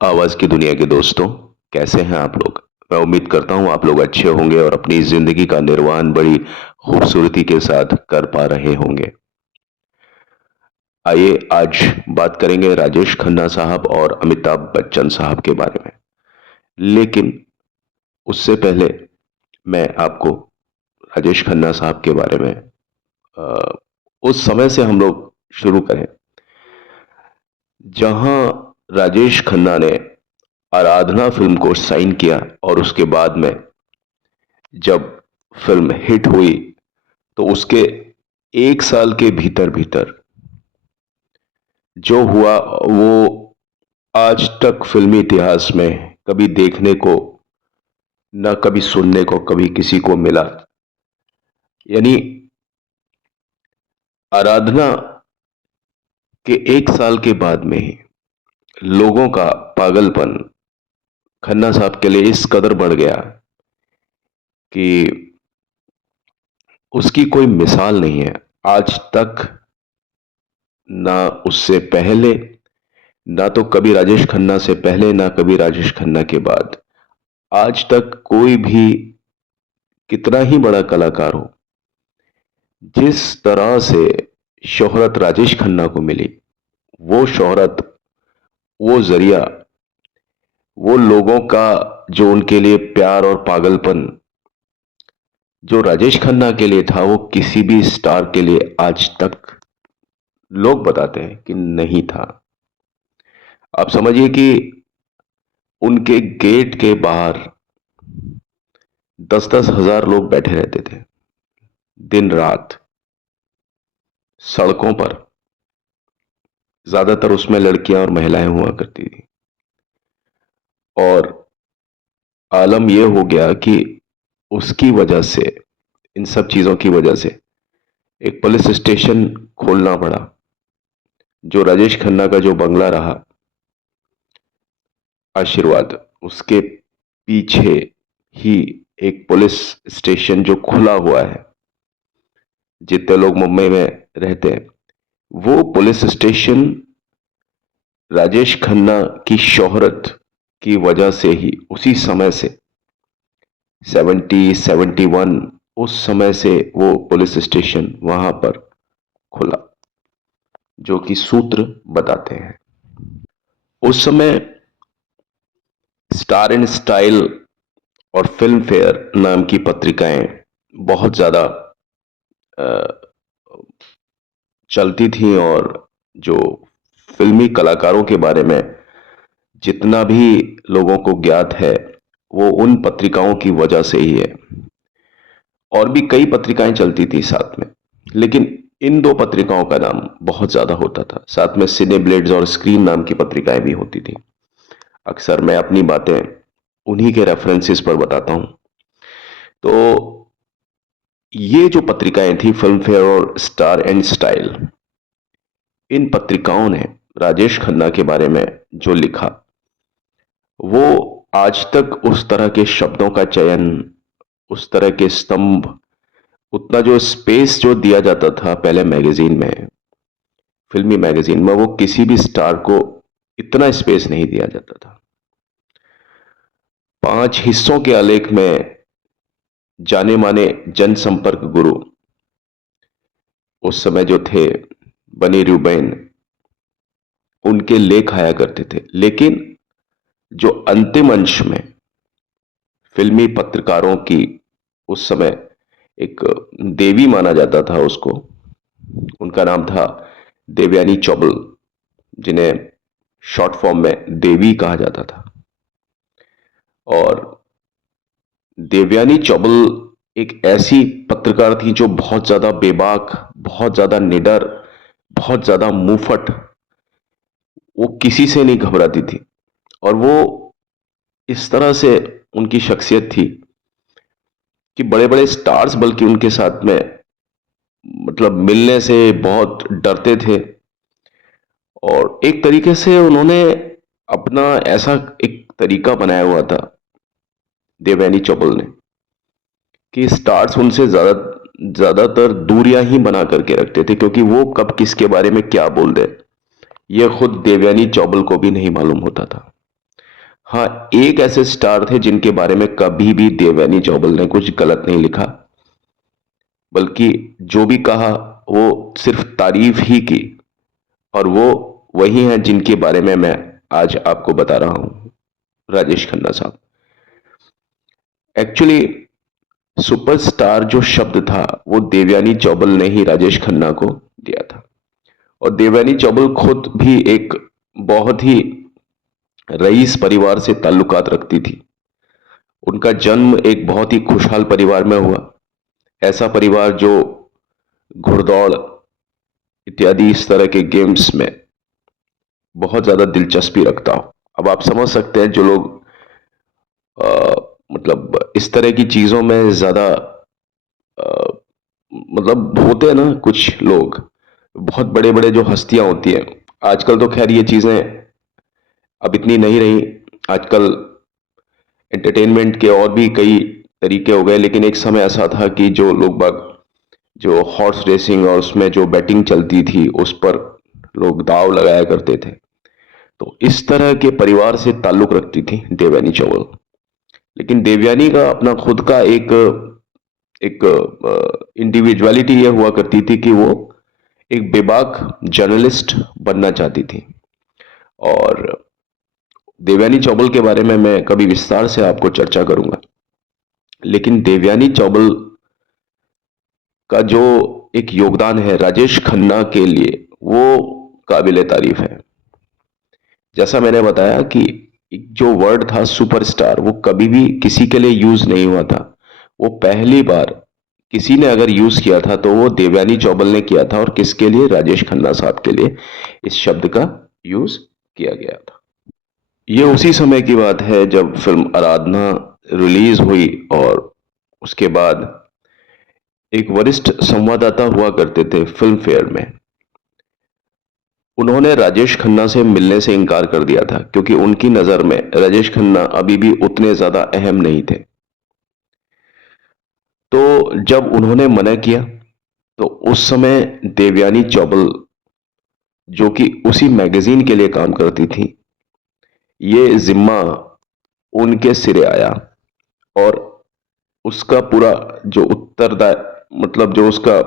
आवाज की दुनिया के दोस्तों, कैसे हैं आप लोग? मैं उम्मीद करता हूं आप लोग अच्छे होंगे और अपनी जिंदगी का निर्वहन बड़ी खूबसूरती के साथ कर पा रहे होंगे। आइए आज बात करेंगे राजेश खन्ना साहब और अमिताभ बच्चन साहब के बारे में। लेकिन उससे पहले मैं आपको राजेश खन्ना साहब के बारे में अ, उस समय से हम लोग शुरू करें जहां राजेश खन्ना ने आराधना फिल्म को साइन किया और उसके बाद में जब फिल्म हिट हुई तो उसके 1 साल के भीतर भीतर जो हुआ वो आज तक फिल्मी इतिहास में कभी देखने को न कभी सुनने को कभी किसी को मिला। यानी आराधना के 1 साल के बाद में ही लोगों का पागलपन खन्ना साहब के लिए इस कदर बढ़ गया कि उसकी कोई मिसाल नहीं है। आज तक ना उससे पहले, ना तो कभी राजेश खन्ना से पहले, ना कभी राजेश खन्ना के बाद, आज तक कोई भी कितना ही बड़ा कलाकार हो, जिस तरह से शोहरत राजेश खन्ना को मिली, वो शोहरत, वो जरिया, वो लोगों का जो उनके लिए प्यार और पागलपन जो राजेश खन्ना के लिए था, वो किसी भी स्टार के लिए आज तक लोग बताते हैं कि नहीं था। आप समझिए कि उनके गेट के बाहर 10-10 हजार लोग बैठे रहते थे दिन रात सड़कों पर। ज्यादातर उसमें लड़कियां और महिलाएं हुआ करती थी। और आलम यह हो गया कि उसकी वजह से, इन सब चीजों की वजह से एक पुलिस स्टेशन खोलना पड़ा। जो राजेश खन्ना का जो बंगला रहा आशीर्वाद, उसके पीछे ही एक पुलिस स्टेशन जो खुला हुआ है। जितने लोग मुंबई में रहते हैं, वो पुलिस स्टेशन राजेश खन्ना की शोहरत की वजह से ही उसी समय से 71 उस समय से वो पुलिस स्टेशन वहां पर खुला, जो कि सूत्र बताते हैं। उस समय स्टार एंड स्टाइल और फिल्म फेयर नाम की पत्रिकाएं बहुत ज्यादा चलती थी। और जो फिल्मी कलाकारों के बारे में जितना भी लोगों को ज्ञात है, वो उन पत्रिकाओं की वजह से ही है। और भी कई पत्रिकाएं चलती थी साथ में, लेकिन इन दो पत्रिकाओं का नाम बहुत ज्यादा होता था। साथ में सिने ब्लेड्स और स्क्रीन नाम की पत्रिकाएं भी होती थी। अक्सर मैं अपनी बातें उन्हीं के रेफरेंसेस पर बताता हूं। तो ये जो पत्रिकाएं थी, फिल्म फेयर और स्टार एंड स्टाइल, इन पत्रिकाओं ने राजेश खन्ना के बारे में जो लिखा, वो आज तक उस तरह के शब्दों का चयन, उस तरह के स्तंभ, उतना जो स्पेस जो दिया जाता था पहले मैगजीन में, फिल्मी मैगजीन में, वो किसी भी स्टार को इतना स्पेस नहीं दिया जाता था। 5 हिस्सों के आलेख में जाने माने जनसंपर्क गुरु उस समय जो थे, बनी रूबेन, उनके लेख आया करते थे। लेकिन जो अंतिम अंश में फिल्मी पत्रकारों की, उस समय एक देवी माना जाता था उसको, उनका नाम था देवयानी चौबल, जिन्हें शॉर्ट फॉर्म में देवी कहा जाता था। और देवयानी चौबल एक ऐसी पत्रकार थी जो बहुत ज्यादा बेबाक, बहुत ज्यादा निडर, बहुत ज्यादा मुंहफट, वो किसी से नहीं घबराती थी। और वो इस तरह से उनकी शख्सियत थी कि बड़े बड़े स्टार्स बल्कि उनके साथ में मतलब मिलने से बहुत डरते थे। और एक तरीके से उन्होंने अपना ऐसा एक तरीका बनाया हुआ था देवयानी चौबल ने, कि स्टार्स उनसे ज्यादातर दूरियां ही बना करके रखते थे, क्योंकि वो कब किसके बारे में क्या बोल दे, ये खुद देवयानी चौबल को भी नहीं मालूम होता था। हाँ, एक ऐसे स्टार थे जिनके बारे में कभी भी देवयानी चौबल ने कुछ गलत नहीं लिखा, बल्कि जो भी कहा वो सिर्फ तारीफ ही की। और वो वही हैं जिनके बारे में मैं आज आपको बता रहा हूं, राजेश खन्ना साहब। एक्चुअली सुपरस्टार जो शब्द था वो देवयानी चौबल ने ही राजेश खन्ना को दिया था। और देवयानी चौबल खुद भी एक बहुत ही रईस परिवार से ताल्लुकात रखती थी। उनका जन्म एक बहुत ही खुशहाल परिवार में हुआ, ऐसा परिवार जो घुड़दौड़ इत्यादि इस तरह के गेम्स में बहुत ज्यादा दिलचस्पी रखता हो। अब आप समझ सकते हैं जो लोग अ, मतलब इस तरह की चीजों में ज्यादा मतलब होते हैं ना कुछ लोग, बहुत बड़े बड़े जो हस्तियां होती हैं। आजकल तो खैर ये चीजें अब इतनी नहीं रही, आजकल एंटरटेनमेंट के और भी कई तरीके हो गए, लेकिन एक समय ऐसा था कि जो लोग बाग जो हॉर्स रेसिंग और उसमें जो बैटिंग चलती थी उस पर लोग दांव लगाया करते थे। तो इस तरह के परिवार से ताल्लुक रखती थी देवयानी चौबल। लेकिन देवयानी का अपना खुद का एक एक इंडिविजुअलिटी ये हुआ करती थी कि वो एक बेबाक जर्नलिस्ट बनना चाहती थी। और देवयानी चौबल के बारे में मैं कभी विस्तार से आपको चर्चा करूंगा, लेकिन देवयानी चौबल का जो एक योगदान है राजेश खन्ना के लिए वो काबिले तारीफ है। जैसा मैंने बताया कि जो वर्ड था सुपरस्टार वो कभी भी किसी के लिए यूज नहीं हुआ था। वो पहली बार किसी ने अगर यूज किया था तो वो देवयानी चौबल ने किया था, और किसके लिए? राजेश खन्ना साहब के लिए इस शब्द का यूज किया गया था। ये उसी समय की बात है जब फिल्म आराधना रिलीज हुई, और उसके बाद एक वरिष्ठ संवाददाता हुआ करते थे फिल्म फेयर में, उन्होंने राजेश खन्ना से मिलने से इनकार कर दिया था, क्योंकि उनकी नजर में राजेश खन्ना अभी भी उतने ज्यादा अहम नहीं थे। तो जब उन्होंने मना किया तो उस समय देवयानी चौबल, जो कि उसी मैगजीन के लिए काम करती थी, ये जिम्मा उनके सिरे आया। और उसका पूरा जो उत्तरदाय मतलब जो उसका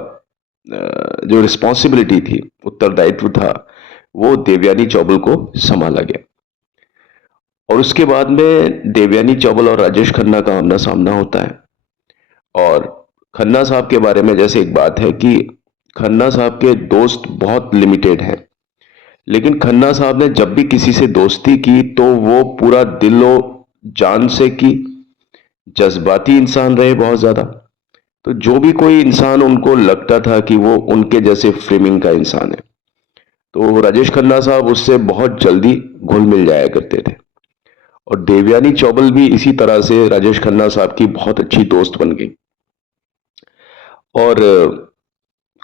जो रिस्पॉन्सिबिलिटी थी, उत्तरदायित्व था, वो देवयानी चौबल को संभाला गया। और उसके बाद में देवयानी चौबल और राजेश खन्ना का आमना सामना होता है। और खन्ना साहब के बारे में जैसे एक बात है कि खन्ना साहब के दोस्त बहुत लिमिटेड हैं, लेकिन खन्ना साहब ने जब भी किसी से दोस्ती की तो वो पूरा दिलो जान से की। जज्बाती इंसान रहे बहुत ज्यादा। तो जो भी कोई इंसान उनको लगता था कि वो उनके जैसे फ्रेमिंग का इंसान है, तो राजेश खन्ना साहब उससे बहुत जल्दी घुल मिल जाया करते थे। और देवयानी चौबल भी इसी तरह से राजेश खन्ना साहब की बहुत अच्छी दोस्त बन गई। और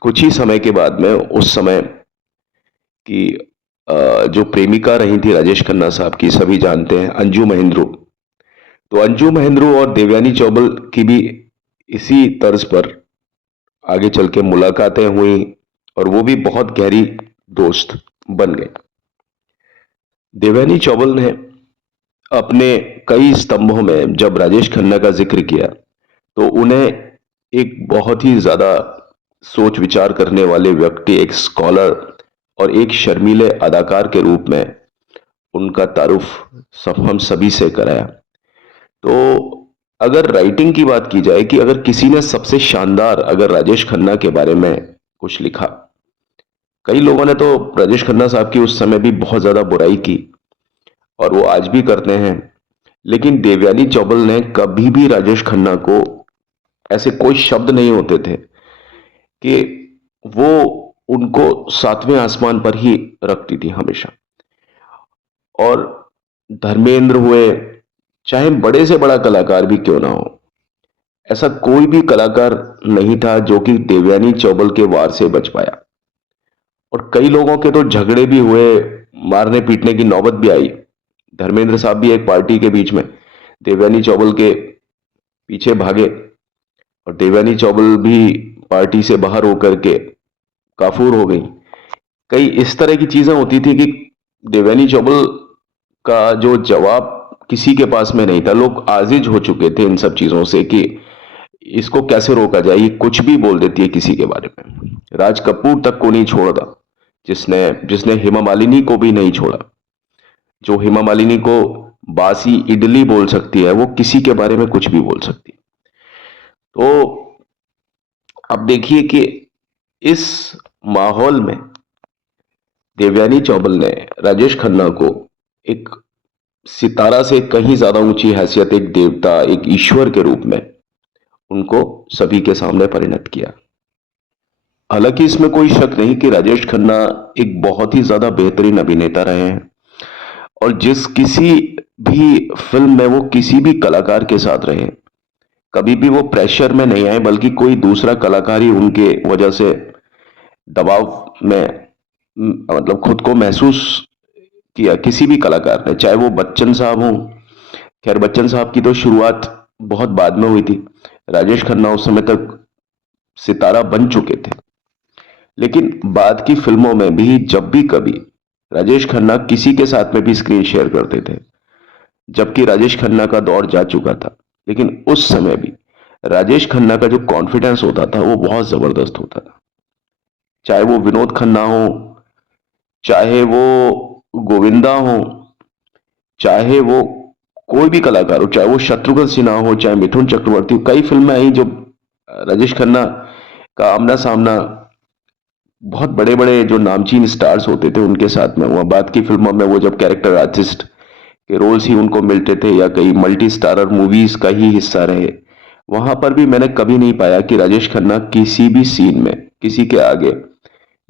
कुछ ही समय के बाद में उस समय की जो प्रेमिका रही थी राजेश खन्ना साहब की, सभी जानते हैं, अंजू महेंद्रू। तो अंजू महेंद्रू और देवयानी चौबल की भी इसी तर्ज पर आगे चल के मुलाकातें हुई, और वो भी बहुत गहरी दोस्त बन गए। देवयानी चौबल ने अपने कई स्तंभों में जब राजेश खन्ना का जिक्र किया तो उन्हें एक बहुत ही ज्यादा सोच विचार करने वाले व्यक्ति, एक स्कॉलर और एक शर्मीले अदाकार के रूप में उनका तारुफ सब हम सभी से कराया। तो अगर राइटिंग की बात की जाए कि अगर किसी ने सबसे शानदार अगर राजेश खन्ना के बारे में कुछ लिखा, कई लोगों ने तो राजेश खन्ना साहब की उस समय भी बहुत ज्यादा बुराई की, और वो आज भी करते हैं। लेकिन देवयानी चौबल ने कभी भी राजेश खन्ना को, ऐसे कोई शब्द नहीं होते थे कि वो उनको सातवें आसमान पर ही रखती थी हमेशा। और धर्मेंद्र हुए, चाहे बड़े से बड़ा कलाकार भी क्यों ना हो, ऐसा कोई भी कलाकार नहीं था जो कि देवयानी चौबल के वार से बच पाया। और कई लोगों के तो झगड़े भी हुए, मारने पीटने की नौबत भी आई। धर्मेंद्र साहब भी एक पार्टी के बीच में देवयानी चौबल के पीछे भागे, और देवयानी चौबल भी पार्टी से बाहर होकर के काफूर हो गई। कई इस तरह की चीजें होती थी कि देवयानी चौबल का जो जवाब किसी के पास में नहीं था। लोग आजिज हो चुके थे इन सब चीजों से कि इसको कैसे रोका जाए, ये कुछ भी बोल देती है किसी के बारे में। राज कपूर तक को नहीं छोड़ा, जिसने जिसने हेमा मालिनी को भी नहीं छोड़ा। जो हेमा मालिनी को बासी इडली बोल सकती है, वो किसी के बारे में कुछ भी बोल सकती है। तो अब देखिए कि इस माहौल में देवयानी चौबल ने राजेश खन्ना को एक सितारा से कहीं ज्यादा ऊंची हैसियत, एक देवता, एक ईश्वर के रूप में उनको सभी के सामने परिणत किया। हालांकि इसमें कोई शक नहीं कि राजेश खन्ना एक बहुत ही ज्यादा बेहतरीन अभिनेता रहे हैं, और जिस किसी भी फिल्म में वो किसी भी कलाकार के साथ रहे, कभी भी वो प्रेशर में नहीं आए, बल्कि कोई दूसरा कलाकार ही उनके वजह से दबाव में मतलब खुद को महसूस किया, किसी भी कलाकार ने, चाहे वो बच्चन साहब हों। खैर बच्चन साहब की तो शुरुआत बहुत बाद में हुई थी, राजेश खन्ना उस समय तक सितारा बन चुके थे। लेकिन बाद की फिल्मों में भी जब भी कभी राजेश खन्ना किसी के साथ में भी स्क्रीन शेयर करते थे, जबकि राजेश खन्ना का दौर जा चुका था, लेकिन उस समय भी राजेश खन्ना का जो कॉन्फिडेंस होता था वो बहुत जबरदस्त होता था। चाहे वो विनोद खन्ना हो, चाहे वो गोविंदा हो, चाहे वो कोई भी कलाकार हो, चाहे वो शत्रुघ्न सिन्हा हो, चाहे मिथुन चक्रवर्ती हो। कई फिल्में आई जो राजेश खन्ना का आमना सामना बहुत बड़े बड़े जो नामचीन स्टार्स होते थे उनके साथ में हुआ। बाद की फिल्मों में वो जब कैरेक्टर आर्टिस्ट के रोल्स ही उनको मिलते थे या कई मल्टी स्टारर मूवीज का ही हिस्सा रहे, वहां पर भी मैंने कभी नहीं पाया कि राजेश खन्ना किसी भी सीन में किसी के आगे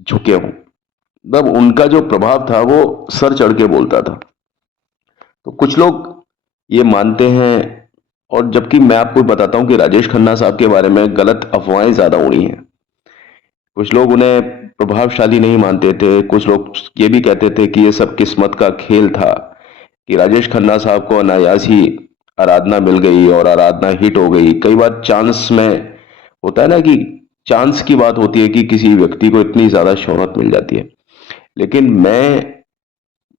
झुके हों। तब उनका जो प्रभाव था वो सर चढ़ के बोलता था। तो कुछ लोग ये मानते हैं, और जबकि मैं आपको बताता हूं कि राजेश खन्ना साहब के बारे में गलत अफवाहें ज्यादा उड़ी हैं। कुछ लोग उन्हें प्रभावशाली नहीं मानते थे, कुछ लोग ये भी कहते थे कि ये सब किस्मत का खेल था, कि राजेश खन्ना साहब को अनायास ही आराधना मिल गई और आराधना हिट हो गई। कई बार चांस में होता है ना कि चांस की बात होती है कि किसी व्यक्ति को इतनी ज्यादा शोहरत मिल जाती है। लेकिन मैं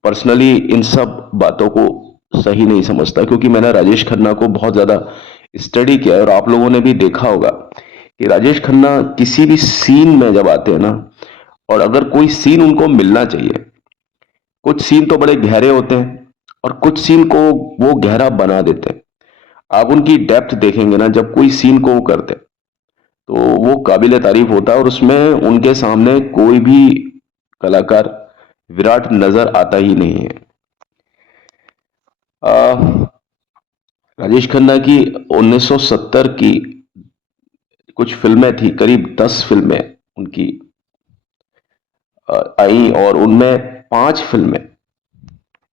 पर्सनली इन सब बातों को सही नहीं समझता, क्योंकि मैंने राजेश खन्ना को बहुत ज्यादा स्टडी किया है, और आप लोगों ने भी देखा होगा कि राजेश खन्ना किसी भी सीन में जब आते हैं ना, और अगर कोई सीन उनको मिलना चाहिए, कुछ सीन तो बड़े गहरे होते हैं और कुछ सीन को वो गहरा बना देते हैं। आप उनकी डेप्थ देखेंगे ना, जब कोई सीन को वो करते हैं तो वो काबिल तारीफ होता है, और उसमें उनके सामने कोई भी कलाकार विराट नजर आता ही नहीं है। राजेश खन्ना की 1970 की कुछ फिल्में थी, करीब 10 फिल्में उनकी आई, और उनमें 5 फिल्में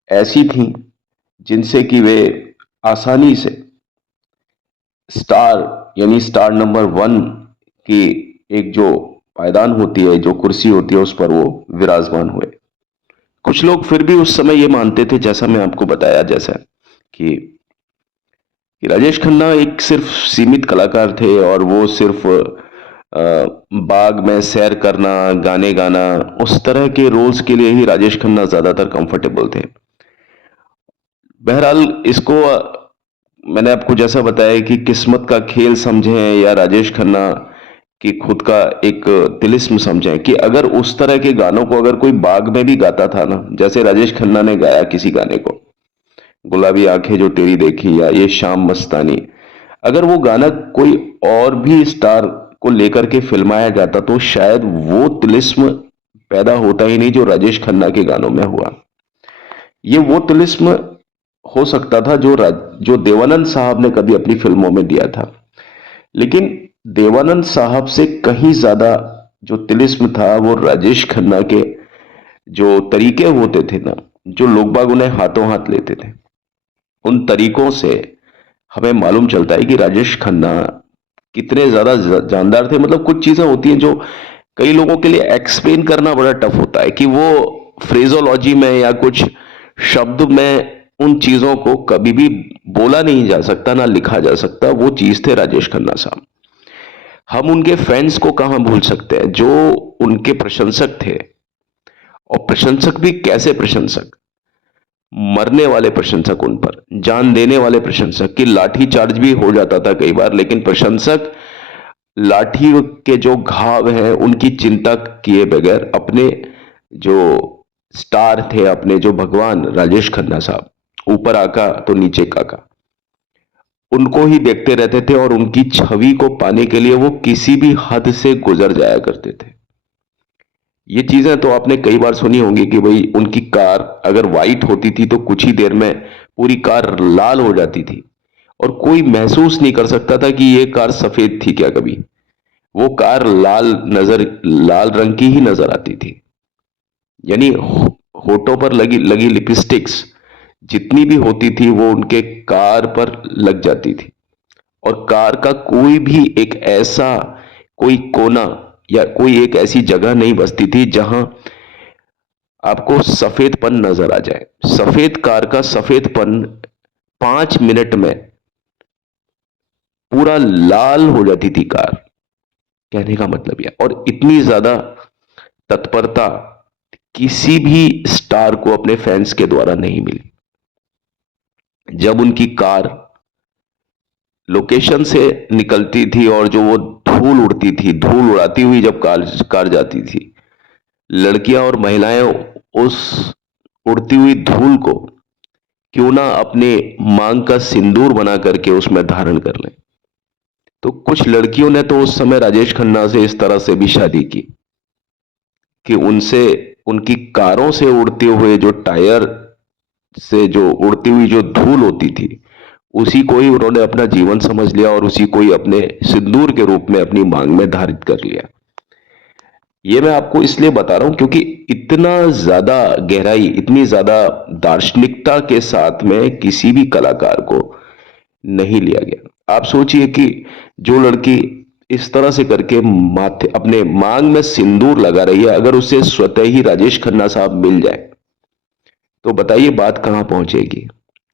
ऐसी थीं जिनसे कि वे आसानी से स्टार, यानी स्टार नंबर 1 की एक जो पायदान होती है, जो कुर्सी होती है, उस पर वो विराजमान हुए। कुछ लोग फिर भी उस समय ये मानते थे, जैसा मैं आपको बताया, जैसा कि राजेश खन्ना एक सिर्फ सीमित कलाकार थे, और वो सिर्फ बाग में सैर करना, गाने गाना, उस तरह के रोल्स के लिए ही राजेश खन्ना ज्यादातर कंफर्टेबल थे। बहरहाल इसको मैंने आपको जैसा बताया कि किस्मत का खेल समझें या राजेश खन्ना की खुद का एक तिलिस्म समझें, कि अगर उस तरह के गानों को अगर कोई बाग में भी गाता था ना, जैसे राजेश खन्ना ने गाया किसी गाने को, गुलाबी आंखें जो तेरी देखी या ये शाम मस्तानी, अगर वो गाना कोई और भी स्टार को लेकर के फिल्माया जाता तो शायद वो तिलिस्म पैदा होता ही नहीं जो राजेश खन्ना के गानों में हुआ। ये वो तिलिस्म हो सकता था जो देवानंद साहब ने कभी अपनी फिल्मों में दिया था। लेकिन देवानंद साहब से कहीं ज्यादा जो तिलिस्म था वो राजेश खन्ना के जो तरीके होते थे ना, जो लोग बाग उन्हें हाथों हाथ लेते थे, उन तरीकों से हमें मालूम चलता है कि राजेश खन्ना कितने ज्यादा जानदार थे। मतलब कुछ चीजें होती हैं जो कई लोगों के लिए एक्सप्लेन करना बड़ा टफ होता है, कि वो फ्रेजोलॉजी में या कुछ शब्द में उन चीजों को कभी भी बोला नहीं जा सकता, ना लिखा जा सकता। वो चीज थे राजेश खन्ना साहब। हम उनके फैंस को कहां भूल सकते हैं, जो उनके प्रशंसक थे, और प्रशंसक भी कैसे प्रशंसक, मरने वाले प्रशंसक उन पर, जान देने वाले प्रशंसक की लाठी चार्ज भी हो जाता था कई बार, लेकिन प्रशंसक लाठी के जो घाव हैं उनकी चिंता किए बगैर अपने जो स्टार थे, अपने जो भगवान राजेश खन्ना साहब, ऊपर आका तो नीचे काका, उनको ही देखते रहते थे और उनकी छवि को पाने के लिए वो किसी भी हद से गुजर जाया करते थे। ये चीजें तो आपने कई बार सुनी होंगी कि भाई उनकी कार अगर वाइट होती थी तो कुछ ही देर में पूरी कार लाल हो जाती थी और कोई महसूस नहीं कर सकता था कि ये कार सफेद थी क्या कभी। वो कार लाल रंग की ही नजर आती थी। यानी होठों पर लगी लगी लिपस्टिक्स जितनी भी होती थी वो उनके कार पर लग जाती थी और कार का कोई भी एक ऐसा कोई कोना या कोई एक ऐसी जगह नहीं बचती थी जहां आपको सफेदपन नजर आ जाए। सफेद कार का सफेदपन 5 मिनट में पूरा लाल हो जाती थी कार। कहने का मतलब यह, और इतनी ज्यादा तत्परता किसी भी स्टार को अपने फैंस के द्वारा नहीं मिली। जब उनकी कार लोकेशन से निकलती थी और जो वो धूल उड़ती थी, धूल उड़ाती हुई जब कार कार जाती थी, लड़कियां और महिलाएं उस उड़ती हुई धूल को क्यों ना अपने मांग का सिंदूर बना करके उसमें धारण कर लें। तो कुछ लड़कियों ने तो उस समय राजेश खन्ना से इस तरह से भी शादी की कि उनसे उनकी कारों से उड़ते हुए जो टायर से जो उड़ती हुई जो धूल होती थी उसी को ही उन्होंने अपना जीवन समझ लिया और उसी को ही अपने सिंदूर के रूप में अपनी मांग में धारित कर लिया। ये मैं आपको इसलिए बता रहा हूं क्योंकि इतना ज्यादा गहराई, इतनी ज्यादा दार्शनिकता के साथ में किसी भी कलाकार को नहीं लिया गया। आप सोचिए कि जो लड़की इस तरह से करके माथे अपने मांग में सिंदूर लगा रही है, अगर उसे स्वतः ही राजेश खन्ना साहब मिल जाए तो बताइए बात कहां पहुंचेगी।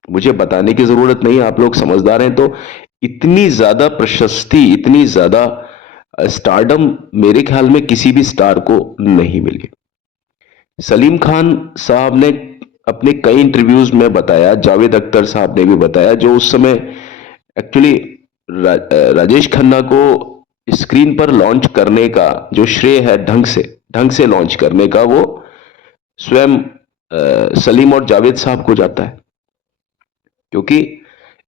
मुझे बताने की जरूरत नहीं, आप लोग समझदार हैं। तो इतनी ज्यादा प्रशस्ति, इतनी ज्यादा स्टारडम मेरे ख्याल में किसी भी स्टार को नहीं मिली। सलीम खान साहब ने अपने कई इंटरव्यूज में बताया, जावेद अख्तर साहब ने भी बताया, जो उस समय एक्चुअली राजेश खन्ना को स्क्रीन पर लॉन्च करने का जो श्रेय है, ढंग से लॉन्च करने का, वो स्वयं सलीम और जावेद साहब को जाता है। क्योंकि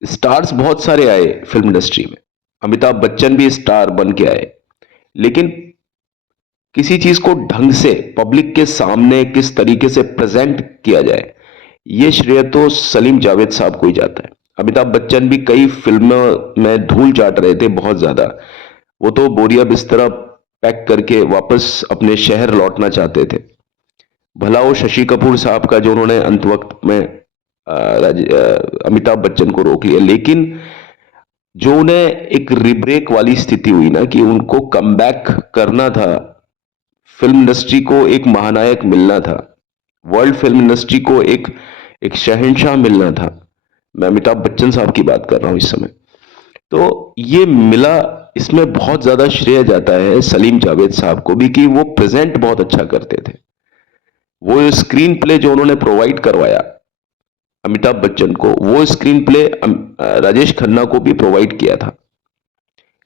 स्टार्स बहुत सारे आए फिल्म इंडस्ट्री में, अमिताभ बच्चन भी स्टार बन के आए, लेकिन किसी चीज को ढंग से पब्लिक के सामने किस तरीके से प्रेजेंट किया जाए, ये श्रेय तो सलीम जावेद साहब को ही जाता है। अमिताभ बच्चन भी कई फिल्मों में धूल चाट रहे थे बहुत ज्यादा, वो तो बोरिया बिस्तरा पैक करके वापस अपने शहर लौटना चाहते थे। भला वो शशि कपूर साहब का जो उन्होंने अंत वक्त में अमिताभ बच्चन को रोक लिया, लेकिन जो उन्हें एक रिब्रेक वाली स्थिति हुई ना कि उनको कमबैक करना था, फिल्म इंडस्ट्री को एक महानायक मिलना था, वर्ल्ड फिल्म इंडस्ट्री को एक शहंशाह मिलना था। मैं अमिताभ बच्चन साहब की बात कर रहा हूं इस समय। तो ये मिला, इसमें बहुत ज्यादा श्रेय जाता है सलीम जावेद साहब को भी कि वो प्रेजेंट बहुत अच्छा करते थे। वो स्क्रीन प्ले जो उन्होंने प्रोवाइड करवाया अमिताभ बच्चन को, वो स्क्रीन प्ले राजेश खन्ना को भी प्रोवाइड किया था,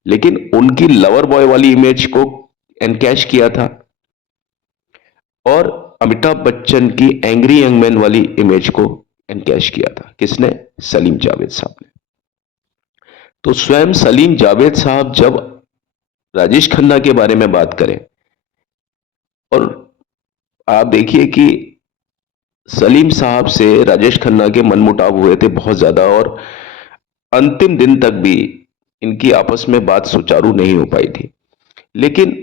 लेकिन उनकी लवर बॉय वाली इमेज को एनकैश किया था और अमिताभ बच्चन की एंग्री यंग मैन वाली इमेज को एनकैश किया था। किसने? सलीम जावेद साहब ने। तो स्वयं सलीम जावेद साहब जब राजेश खन्ना के बारे में बात करें, और आप देखिए कि सलीम साहब से राजेश खन्ना के मनमुटाव हुए थे बहुत ज्यादा और अंतिम दिन तक भी इनकी आपस में बात सुचारू नहीं हो पाई थी। लेकिन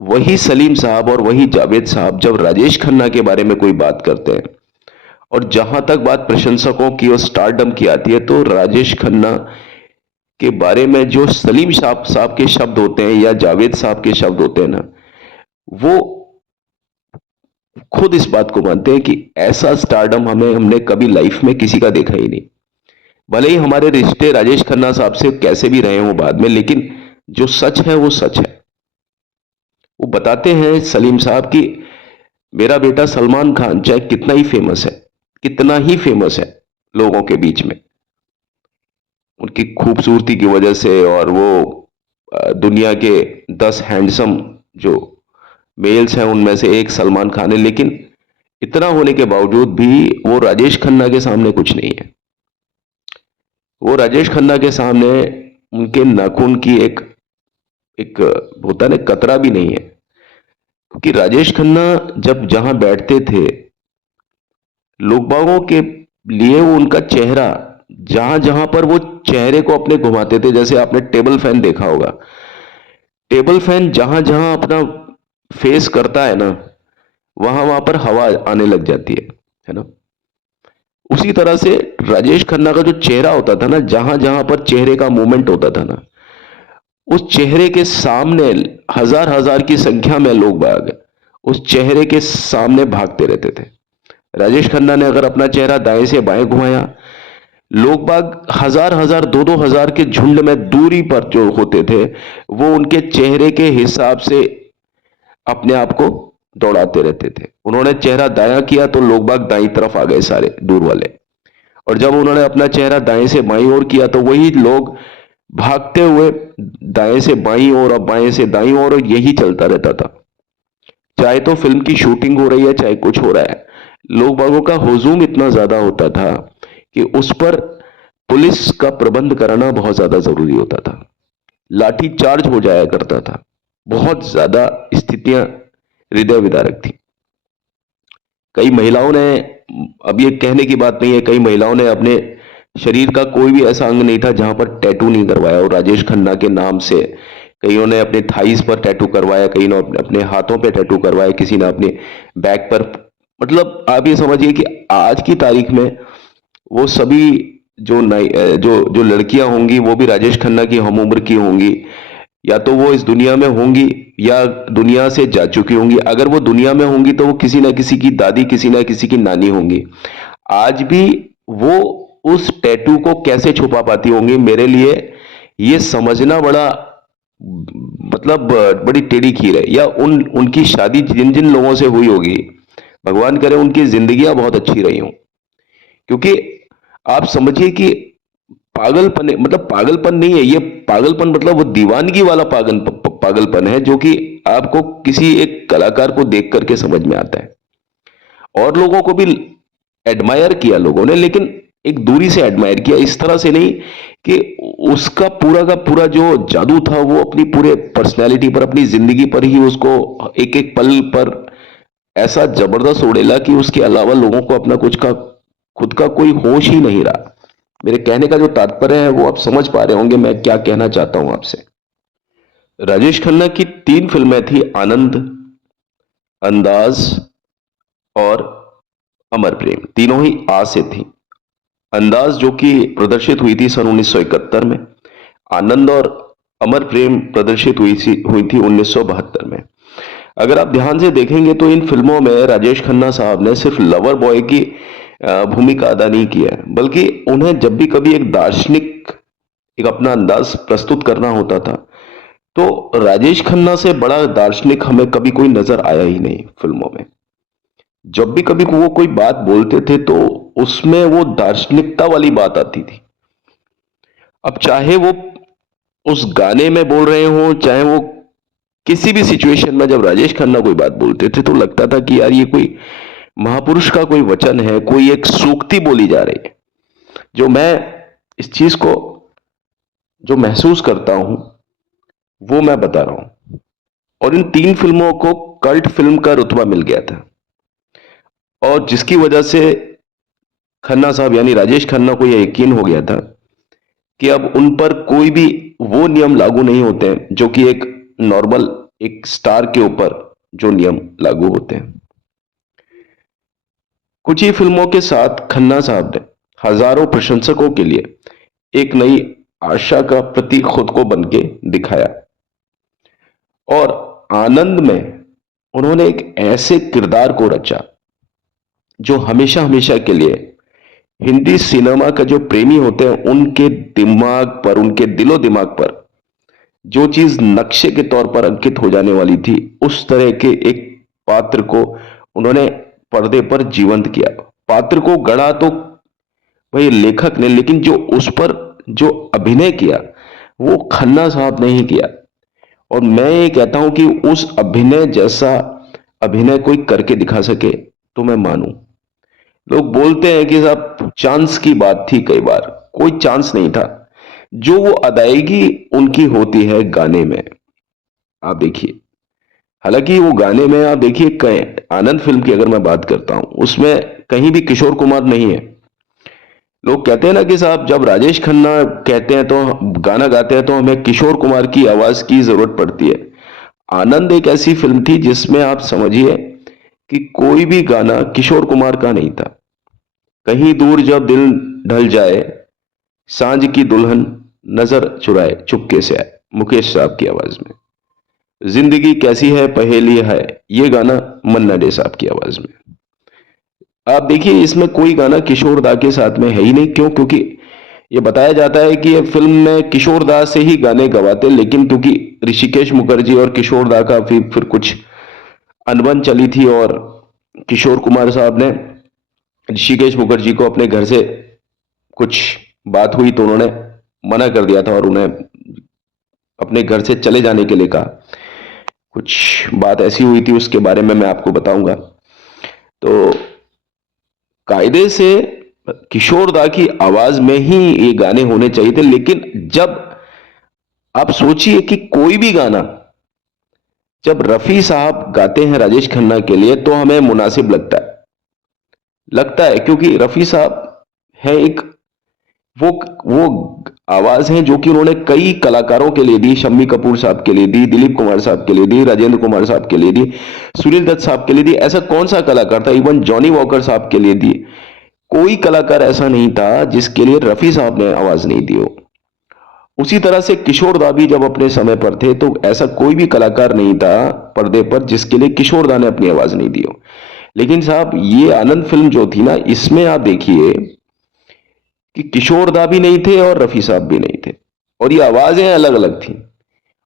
वही सलीम साहब और वही जावेद साहब जब राजेश खन्ना के बारे में कोई बात करते हैं, और जहां तक बात प्रशंसकों की और स्टारडम की आती है, तो राजेश खन्ना के बारे में जो सलीम साहब के शब्द होते हैं या जावेद साहब के शब्द होते हैं ना, वो खुद इस बात को मानते हैं कि ऐसा स्टारडम हमने कभी लाइफ में किसी का देखा ही नहीं। भले ही हमारे रिश्ते राजेश खन्ना साहब से कैसे भी रहे हों बाद में, लेकिन जो सच है वो सच है। वो बताते हैं सलीम साहब कि मेरा बेटा सलमान खान चाहे कितना ही फेमस है, कितना ही फेमस है लोगों के बीच में, उनकी खूबसूरती की वजह से। और वो दुनिया के 10 हैंडसम जो मेल्स हैं उनमें से एक सलमान खान है, लेकिन इतना होने के बावजूद भी वो राजेश खन्ना के सामने कुछ नहीं है। वो राजेश खन्ना के सामने उनके नाखून की एक एक होता है ना, कतरा भी नहीं है। क्योंकि राजेश खन्ना जब जहां बैठते थे, लोग बागों के लिए वो उनका चेहरा, जहां जहां पर वो चेहरे को अपने घुमाते थे, जैसे आपने टेबल फैन देखा होगा, टेबल फैन जहां जहां अपना फेस करता है ना, वहां वहां पर हवा आने लग जाती है ना। उसी तरह से राजेश खन्ना का जो चेहरा होता था ना, जहां जहां पर चेहरे का मूवमेंट होता था ना, उस चेहरे के सामने हजार हजार की संख्या में लोग बाग उस चेहरे के सामने भागते रहते थे। राजेश खन्ना ने अगर अपना चेहरा दाएं से बाएं घुमाया, लोग बाग हजार हजार दो दो हजार के झुंड में दूरी पर जो होते थे, वो उनके चेहरे के हिसाब से अपने आप को दौड़ाते रहते थे। उन्होंने चेहरा दायां किया तो लोग बाग दाई तरफ आ गए सारे दूर वाले, और जब उन्होंने अपना चेहरा दाएं से बाईं ओर किया तो वही लोग भागते हुए दाएं से बाईं ओर और बाएं से दाईं ओर, और यही चलता रहता था। चाहे तो फिल्म की शूटिंग हो रही है, चाहे कुछ हो रहा है, लोग बागों का हुजूम इतना ज्यादा होता था कि उस पर पुलिस का प्रबंध कराना बहुत ज्यादा जरूरी होता था। लाठी चार्ज हो जाया करता था। बहुत ज्यादा स्थितियां हृदय विदारक थी। कई महिलाओं ने, अब ये कहने की बात नहीं है, कई महिलाओं ने अपने शरीर का कोई भी ऐसा अंग नहीं था जहां पर टैटू नहीं करवाया, और राजेश खन्ना के नाम से कईयों ने अपने थाइस पर टैटू करवाया, कई ने अपने हाथों पे टैटू करवाया, किसी ने अपने बैक पर। मतलब आप ये समझिए कि आज की तारीख में वो सभी जो नई जो जो लड़कियां होंगी वो भी राजेश खन्ना की हम उम्र की होंगी, या तो वो इस दुनिया में होंगी या दुनिया से जा चुकी होंगी। अगर वो दुनिया में होंगी तो वो किसी ना किसी की दादी, किसी ना किसी की नानी होंगी। आज भी वो उस टैटू को कैसे छुपा पाती होंगी, मेरे लिए ये समझना बड़ा, मतलब बड़ी टेढ़ी खीर है। या उनकी शादी जिन जिन लोगों से हुई होगी, भगवान करे उनकी जिंदगियां बहुत अच्छी रही हों। क्योंकि आप समझिए कि पागलपन मतलब पागलपन नहीं है ये, पागलपन मतलब वो दीवानगी वाला पागलपन है, जो कि आपको किसी एक कलाकार को देख करके समझ में आता है। और लोगों को भी एडमायर किया लोगों ने, लेकिन एक दूरी से एडमायर किया, इस तरह से नहीं कि उसका पूरा का पूरा जो जादू था वो अपनी पूरे पर्सनैलिटी पर, अपनी जिंदगी पर ही उसको एक एक पल पर ऐसा जबरदस्त उड़ेला कि उसके अलावा लोगों को अपना कुछ का खुद का कोई होश ही नहीं रहा। मेरे कहने का जो तात्पर्य है वो आप समझ पा रहे होंगे मैं क्या कहना चाहता हूं आपसे। राजेश खन्ना की 3 फिल्में थी, आनंद, अंदाज और अमर प्रेम। तीनों ही आ से थी। अंदाज जो कि प्रदर्शित हुई थी सन 1971 में, आनंद और अमर प्रेम प्रदर्शित हुई थी 1972 में। अगर आप ध्यान से देखेंगे तो इन फिल्मों में राजेश खन्ना साहब ने सिर्फ लवर बॉय की भूमिका अदा नहीं की है, बल्कि उन्हें जब भी कभी एक दार्शनिक, एक अपना अंदाज प्रस्तुत करना होता था, तो राजेश खन्ना से बड़ा दार्शनिक हमें कभी कोई नजर आया ही नहीं फिल्मों में। जब भी कभी वो कोई बात बोलते थे तो उसमें वो दार्शनिकता वाली बात आती थी। अब चाहे वो उस गाने में बोल रहे हो, चाहे वो किसी भी सिचुएशन में जब राजेश खन्ना कोई बात बोलते थे तो लगता था कि यार ये कोई महापुरुष का कोई वचन है, कोई एक सूक्ति बोली जा रही है। जो मैं इस चीज को जो महसूस करता हूं वो मैं बता रहा हूं। और इन 3 फिल्मों को कल्ट फिल्म का रुतबा मिल गया था, और जिसकी वजह से खन्ना साहब यानी राजेश खन्ना को यह यकीन हो गया था कि अब उन पर कोई भी वो नियम लागू नहीं होते हैं जो कि एक नॉर्मल एक स्टार के ऊपर जो नियम लागू होते हैं। कुछ ही फिल्मों के साथ खन्ना साहब ने हजारों प्रशंसकों के लिए एक नई आशा का प्रतीक खुद को बन के दिखाया। और आनंद में उन्होंने एक ऐसे किरदार को रचा जो हमेशा हमेशा के लिए हिंदी सिनेमा का जो प्रेमी होते हैं उनके दिमाग पर, उनके दिलो दिमाग पर जो चीज नक्शे के तौर पर अंकित हो जाने वाली थी, उस तरह के एक पात्र को उन्होंने पर्दे पर जीवंत किया। पात्र को गढ़ा तो भाई लेखक ने, लेकिन जो उस पर जो अभिनय किया वो खन्ना साहब ने ही किया। और मैं ये कहता हूं कि उस अभिनय जैसा अभिनय कोई करके दिखा सके तो मैं मानूं। लोग बोलते हैं कि साहब चांस की बात थी, कई बार कोई चांस नहीं था। जो वो अदायगी उनकी होती है गाने में, आप देखिए, हालांकि वो गाने में आप देखिए, आनंद फिल्म की अगर मैं बात करता हूं, उसमें कहीं भी किशोर कुमार नहीं है। लोग कहते हैं ना कि साहब जब राजेश खन्ना कहते हैं तो गाना गाते हैं तो हमें किशोर कुमार की आवाज की जरूरत पड़ती है। आनंद एक ऐसी फिल्म थी जिसमें आप समझिए कि कोई भी गाना किशोर कुमार का नहीं था। कहीं दूर जब दिल ढल जाए, सांझ की दुल्हन नजर चुराए चुपके से आए, मुकेश साहब की आवाज में। जिंदगी कैसी है पहेली है, ये गाना मन्ना डे साहब की आवाज में। आप देखिए इसमें कोई गाना किशोर दा के साथ में है ही नहीं। क्यों? क्योंकि ये बताया जाता है कि ये फिल्म में किशोर दा से ही गाने गवाते, लेकिन क्योंकि ऋषिकेश मुखर्जी और किशोर दा का फिर कुछ अनबन चली थी, और किशोर कुमार साहब ने ऋषिकेश मुखर्जी को अपने घर से कुछ बात हुई तो उन्होंने मना कर दिया था और उन्हें अपने घर से चले जाने के लिए कहा। कुछ बात ऐसी हुई थी, उसके बारे में मैं आपको बताऊंगा। तो कायदे से किशोर दा की आवाज में ही ये गाने होने चाहिए थे, लेकिन जब आप सोचिए कि कोई भी गाना जब रफी साहब गाते हैं राजेश खन्ना के लिए तो हमें मुनासिब लगता है क्योंकि रफी साहब है एक, वो आवाज है जो कि उन्होंने कई कलाकारों के लिए दी। शम्मी कपूर साहब के लिए दी, दिलीप कुमार साहब के लिए दी, राजेंद्र कुमार साहब के लिए दी, सुनील दत्त साहब के लिए दी। ऐसा कौन सा कलाकार था, इवन जॉनी वॉकर साहब के लिए दी। कोई कलाकार ऐसा नहीं था जिसके लिए रफी साहब ने आवाज नहीं दी हो। उसी तरह से किशोर दा भी जब अपने समय पर थे तो ऐसा कोई भी कलाकार नहीं था पर्दे पर जिसके लिए किशोर दा ने अपनी आवाज नहीं दी हो। लेकिन साहब ये आनंद फिल्म जो थी ना, इसमें आप देखिए कि किशोर दा भी नहीं थे और रफी साहब भी नहीं थे, और ये आवाजें अलग अलग थी।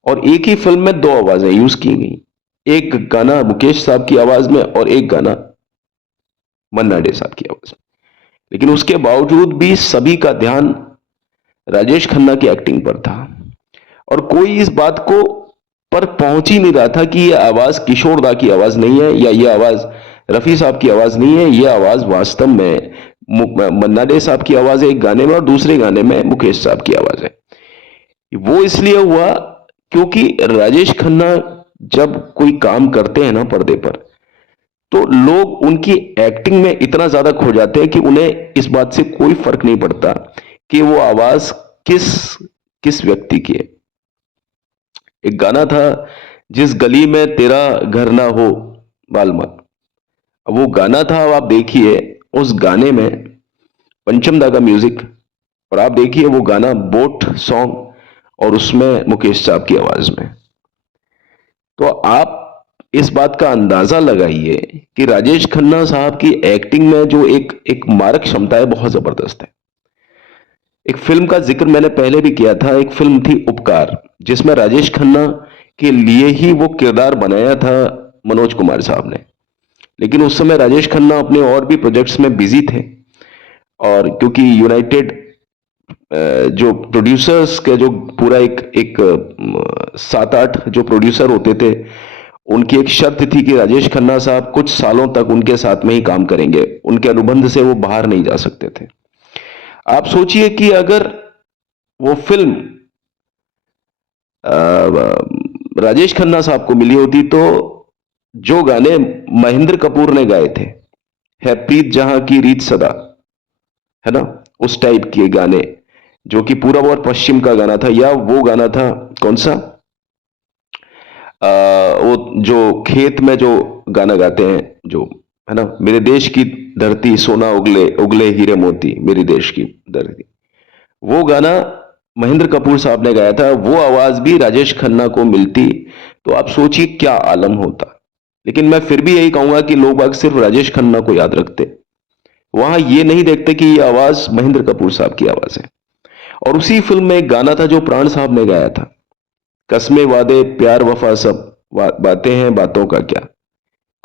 और एक ही फिल्म में दो आवाजें यूज की गई, एक गाना मुकेश साहब की आवाज में और एक गाना मन्ना डे साहब की आवाज में। लेकिन उसके बावजूद भी सभी का ध्यान राजेश खन्ना की एक्टिंग पर था, और कोई इस बात को पर पहुंच ही नहीं रहा था कि यह आवाज किशोर दा की आवाज नहीं है, या यह आवाज रफी साहब की आवाज नहीं है। यह आवाज वास्तव में मन्ना डे साहब की आवाज है एक गाने में, और दूसरे गाने में मुकेश साहब की आवाज है। वो इसलिए हुआ क्योंकि राजेश खन्ना जब कोई काम करते हैं ना पर्दे पर, तो लोग उनकी एक्टिंग में इतना ज्यादा खो जाते हैं कि उन्हें इस बात से कोई फर्क नहीं पड़ता कि वो आवाज किस किस व्यक्ति की है। एक गाना था, जिस गली में तेरा घर ना हो बालमा, वो गाना था। अब आप देखिए उस गाने में पंचम दा का म्यूजिक, और आप देखिए वो गाना बोट सॉन्ग, और उसमें मुकेश साहब की आवाज में। तो आप इस बात का अंदाजा लगाइए कि राजेश खन्ना साहब की एक्टिंग में जो एक एक मारक क्षमता है, बहुत जबरदस्त है। एक फिल्म का जिक्र मैंने पहले भी किया था, एक फिल्म थी उपकार, जिसमें राजेश खन्ना के लिए ही वो किरदार बनाया था मनोज कुमार साहब ने। लेकिन उस समय राजेश खन्ना अपने और भी प्रोजेक्ट्स में बिजी थे, और क्योंकि यूनाइटेड जो प्रोड्यूसर्स के जो पूरा एक एक 7-8 जो प्रोड्यूसर होते थे, उनकी एक शर्त थी कि राजेश खन्ना साहब कुछ सालों तक उनके साथ में ही काम करेंगे, उनके अनुबंध से वो बाहर नहीं जा सकते थे। आप सोचिए कि अगर वो फिल्म राजेश खन्ना साहब को मिली होती तो जो गाने महेंद्र कपूर ने गाए थे, है प्रीत जहां की रीत सदा, है ना, उस टाइप के गाने, जो कि पूरब और पश्चिम का गाना था, या वो गाना था कौन सा, वो जो खेत में जो गाना गाते हैं, जो है ना, मेरे देश की धरती सोना उगले उगले हीरे मोती मेरी देश की धरती, वो गाना महेंद्र कपूर साहब ने गाया था। वो आवाज भी राजेश खन्ना को मिलती तो आप सोचिए क्या आलम होता। लेकिन मैं फिर भी यही कहूंगा कि लोग बाग सिर्फ राजेश खन्ना को याद रखते, वहां ये नहीं देखते कि ये आवाज महेंद्र कपूर साहब की आवाज है। और उसी फिल्म में एक गाना था जो प्राण साहब ने गाया था, कस्मे वादे प्यार वफा सब बातें हैं बातों का क्या,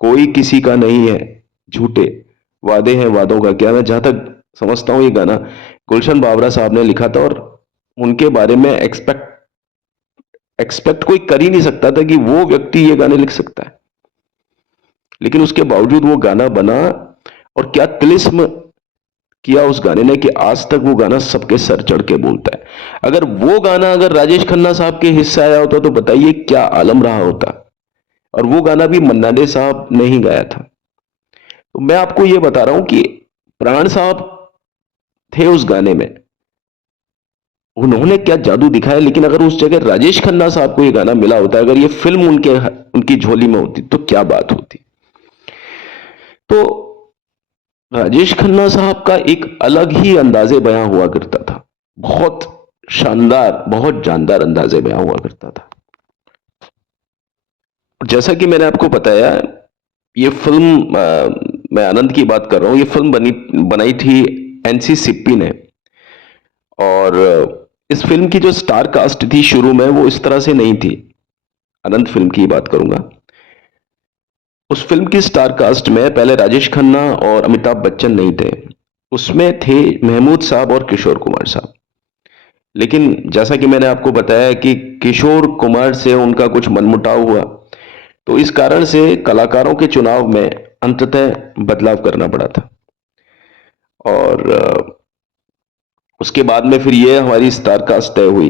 कोई किसी का नहीं है झूठे वादे हैं वादों का क्या, मैं जहां तक समझता हूं ये गाना गुलशन बाबरा साहब ने लिखा था, और उनके बारे में एक्सपेक्ट एक्सपेक्ट कोई कर ही नहीं सकता था कि वो व्यक्ति ये गाने लिख सकता है, लेकिन उसके बावजूद वो गाना बना। और क्या तिलिस्म किया उस गाने ने कि आज तक वो गाना सबके सर चढ़ के बोलता है। अगर वो गाना अगर राजेश खन्ना साहब के हिस्से आया होता तो बताइए क्या आलम रहा होता। और वो गाना भी मन्ना डे साहब ने ही गाया था। तो मैं आपको ये बता रहा हूं कि प्राण साहब थे उस गाने में, उन्होंने क्या जादू दिखाया। लेकिन अगर उस जगह राजेश खन्ना साहब को ये गाना मिला होता, अगर ये फिल्म उनकी झोली में होती तो क्या बात होती। तो राजेश खन्ना साहब का एक अलग ही अंदाजे बयां हुआ करता था, बहुत शानदार, बहुत जानदार अंदाजे बयां हुआ करता था। जैसा कि मैंने आपको बताया, ये फिल्म मैं आनंद की बात कर रहा हूं, ये फिल्म बनाई थी एनसी सिप्पी ने। और इस फिल्म की जो स्टार कास्ट थी शुरू में वो इस तरह से नहीं थी, अनंत फिल्म की बात करूंगा। उस फिल्म की स्टार कास्ट में पहले राजेश खन्ना और अमिताभ बच्चन नहीं थे, उसमें थे महमूद साहब और किशोर कुमार साहब। लेकिन जैसा कि मैंने आपको बताया कि किशोर कुमार से उनका कुछ मनमुटाव हुआ, तो इस कारण से कलाकारों के चुनाव में अंततः बदलाव करना पड़ा था। और उसके बाद में फिर ये हमारी स्टार कास्ट तय हुई।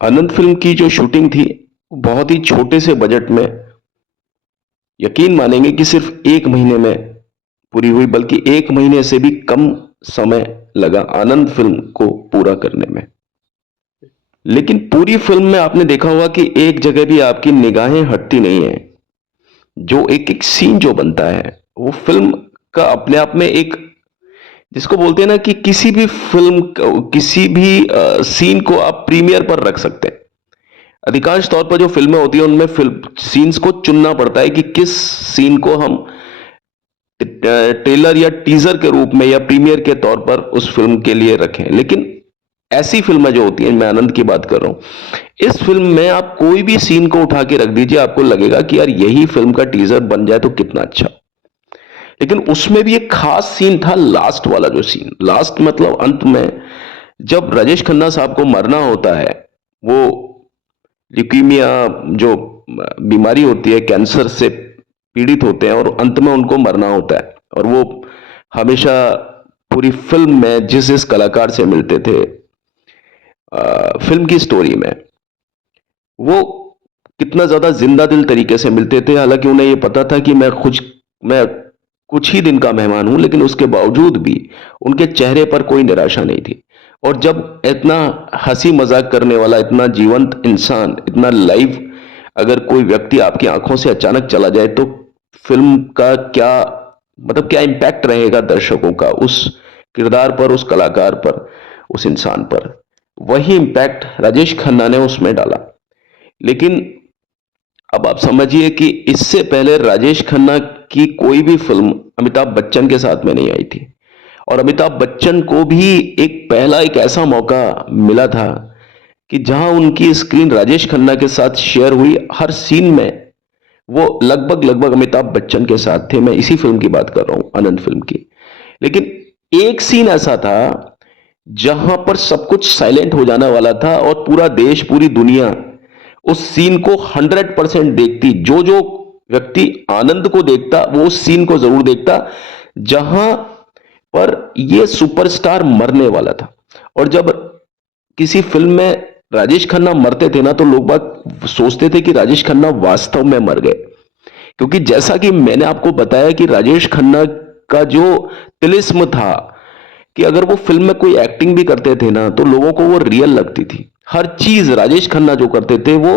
अनंत फिल्म की जो शूटिंग थी बहुत ही छोटे से बजट में, यकीन मानेंगे कि सिर्फ 1 महीने में पूरी हुई, बल्कि 1 महीने से भी कम समय लगा आनंद फिल्म को पूरा करने में। लेकिन पूरी फिल्म में आपने देखा होगा कि एक जगह भी आपकी निगाहें हटती नहीं है। जो एक एक सीन जो बनता है वो फिल्म का अपने आप में एक, जिसको बोलते हैं ना कि किसी भी फिल्म किसी भी सीन को आप प्रीमियर पर रख सकते हैं। अधिकांश तौर पर जो फिल्में होती हैं उनमें फिल्म सीन्स को चुनना पड़ता है कि किस सीन को हम ट्रेलर या टीजर के रूप में या प्रीमियर के तौर पर उस फिल्म के लिए रखें। लेकिन ऐसी फिल्में जो होती हैं, मैं आनंद की बात कर रहा हूं, इस फिल्म में आप कोई भी सीन को उठा के रख दीजिए, आपको लगेगा कि यार यही फिल्म का टीजर बन जाए तो कितना अच्छा। लेकिन उसमें भी एक खास सीन था, लास्ट वाला जो सीन, लास्ट मतलब अंत में जब राजेश खन्ना साहब को मरना होता है, वो ल्यूकीमिया जो बीमारी होती है, कैंसर से पीड़ित होते हैं और अंत में उनको मरना होता है। और वो हमेशा पूरी फिल्म में जिस जिस कलाकार से मिलते थे फिल्म की स्टोरी में, वो कितना ज्यादा जिंदा दिल तरीके से मिलते थे। हालांकि उन्हें ये पता था कि मैं कुछ ही दिन का मेहमान हूं, लेकिन उसके बावजूद भी उनके चेहरे पर कोई निराशा नहीं थी। और जब इतना हंसी मजाक करने वाला, इतना जीवंत इंसान, इतना लाइव अगर कोई व्यक्ति आपकी आंखों से अचानक चला जाए तो फिल्म का क्या मतलब, क्या इम्पैक्ट रहेगा दर्शकों का उस किरदार पर, उस कलाकार पर, उस इंसान पर। वही इम्पैक्ट राजेश खन्ना ने उसमें डाला। लेकिन अब आप समझिए कि इससे पहले राजेश खन्ना की कोई भी फिल्म अमिताभ बच्चन के साथ में नहीं आई थी। और अमिताभ बच्चन को भी एक ऐसा मौका मिला था कि जहां उनकी स्क्रीन राजेश खन्ना के साथ शेयर हुई। हर सीन में वो लगभग लगभग अमिताभ बच्चन के साथ थे। मैं इसी फिल्म की बात कर रहा हूं, आनंद फिल्म की। लेकिन एक सीन ऐसा था जहां पर सब कुछ साइलेंट हो जाने वाला था और पूरा देश, पूरी दुनिया उस सीन को 100% देखती। जो जो व्यक्ति आनंद को देखता वो उस सीन को जरूर देखता जहां पर ये सुपरस्टार मरने वाला था। और जब किसी फिल्म में राजेश खन्ना मरते थे ना, तो लोग बात सोचते थे कि राजेश खन्ना वास्तव में मर गए। क्योंकि जैसा कि मैंने आपको बताया कि राजेश खन्ना का जो तिलिस्म था कि अगर वो फिल्म में कोई एक्टिंग भी करते थे ना तो लोगों को वो रियल लगती थी। हर चीज राजेश खन्ना जो करते थे वो